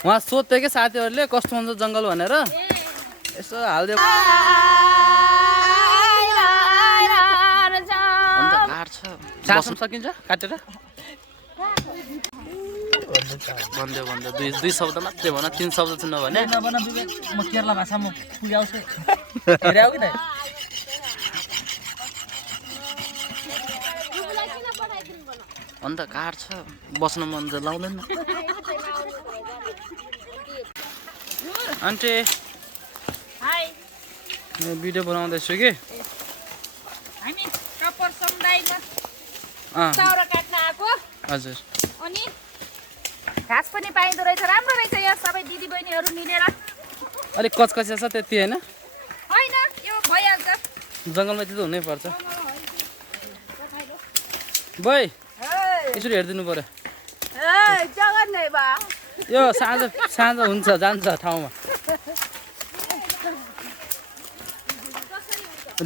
उहाँ सोध्थ्यो कि साथीहरूले कस्तो हुन्छ जङ्गल भनेर यसो हालिदियो अन्त काट्छ सासम सकिन्छ काटेर भन्दै भन्दै दुई शब्द मात्रै भन 3 शब्द चाहिँ नभने म केरला भाषामा पुग्याउँछु हेर्याउ कि त अन्त काट्छ बस्न मन चाहिँ लाउँदैन आन्टी हाय म भिडियो बनाउँदैछु कि हामी कपर समुदायमा अँ चाउरा काट्न आएको हजुर अनि घाँस पनि पाइँदो रहेछ राम्रो रहेछ यहाँ सबै दिदीबहिनीहरू मिलेर अलिक कचकचिया छ त्यति होइन होइन यो भइहाल्छ जङ्गलमा त्यति हुनै पर्छ भाइ यसरी हेरिदिनु पर्यो यो साँझ साँझ हुन्छ जान्छ ठाउँमा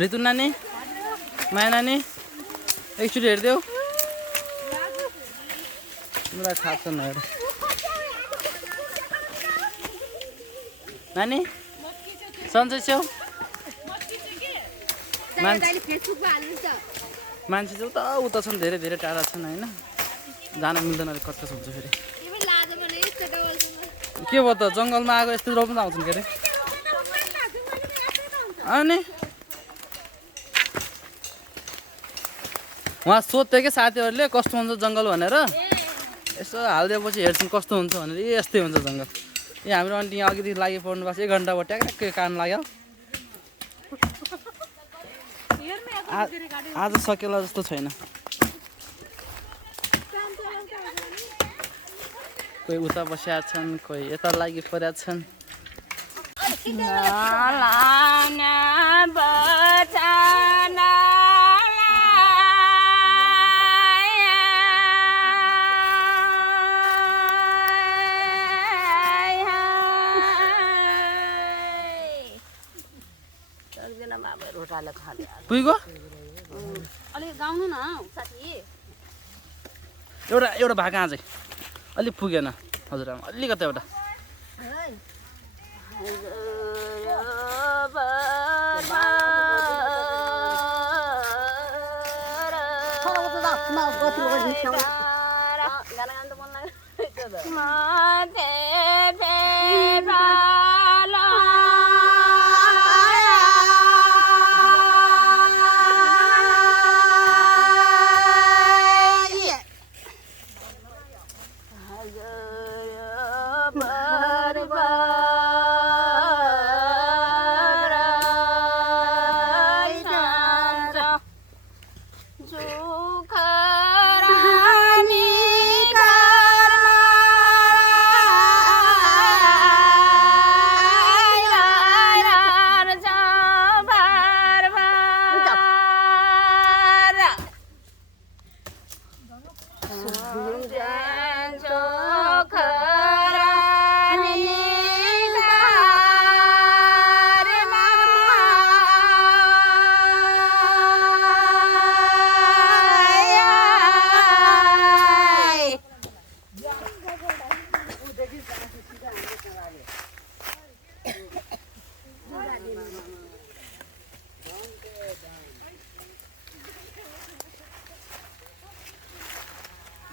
ऋतु नानी माया नानी एकचोटि हेरिदेऊ तिमीलाई थाहा छैन हेर नानी सन्चै छेउ मान्छे चाहिँ उता छन् धेरै धेरै टाढा छन् होइन जान मिल्दैन अलिक कच्चा हुन्छ फेरि के भयो त जङ्गलमा आएको यस्तो पनि आउँछन् के अरे अनि उहाँ सोध्थ्यो कि साथीहरूले कस्तो हुन्छ जङ्गल भनेर यसो हालिदिएपछि हेर्छन् कस्तो हुन्छ भनेर यस्तै हुन्छ जङ्गल यहाँ हाम्रो आन्टी यहाँ अघिदेखि लागि पर्नु भएको छ 1 घन्टा भयो ट्याक्कै कान लाग्यो आज सकेला जस्तो छैन कोही उता बसेका छन् कोही यता लागि परेका छन् पुगो अलि गाउनु न साथी एउटा भाका अझै अलिक पुगेन हजुरआमा अलिकति एउटा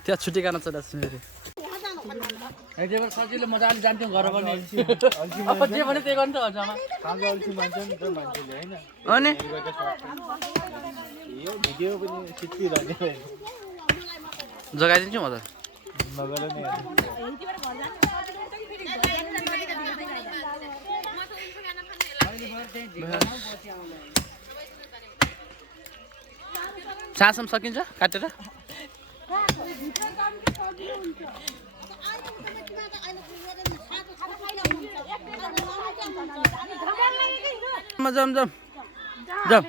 त्यहाँ छुट्टी गर्न चलेको छु फेरि सजिलो मजाले जान्थ्यौँ घर पनि अब जे भने त्यही गर्नु त हजुरमा अनि जगाइदिन्छु म त सासम सकिन्छ काटेर जाम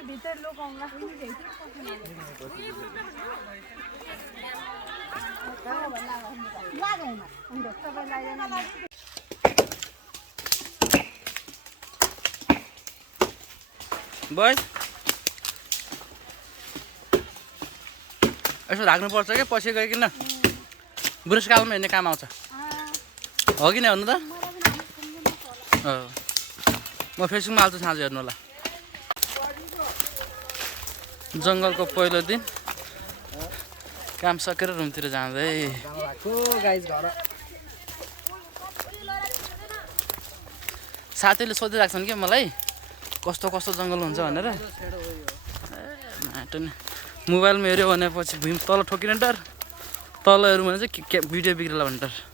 बस यसो राख्नुपर्छ क्या पछि गइकन बुढेसकालमा हिँड्ने काम आउँछ हो कि नै भन्नु त म फेसबुकमा हाल्छु साँझ हेर्नु होला जङ्गलको पहिलो दिन काम सकेर रुमतिर जाँदै साथीले सोधिरहेको छन् कि मलाई कस्तो कस्तो जङ्गल हुन्छ भनेर माटो नि मोबाइलमा हेऱ्यो भनेपछि भुइँ तल ठोकिने डर तल हेऱ्यो भने चाहिँ भिडियो बिग्रेला भन्ने डर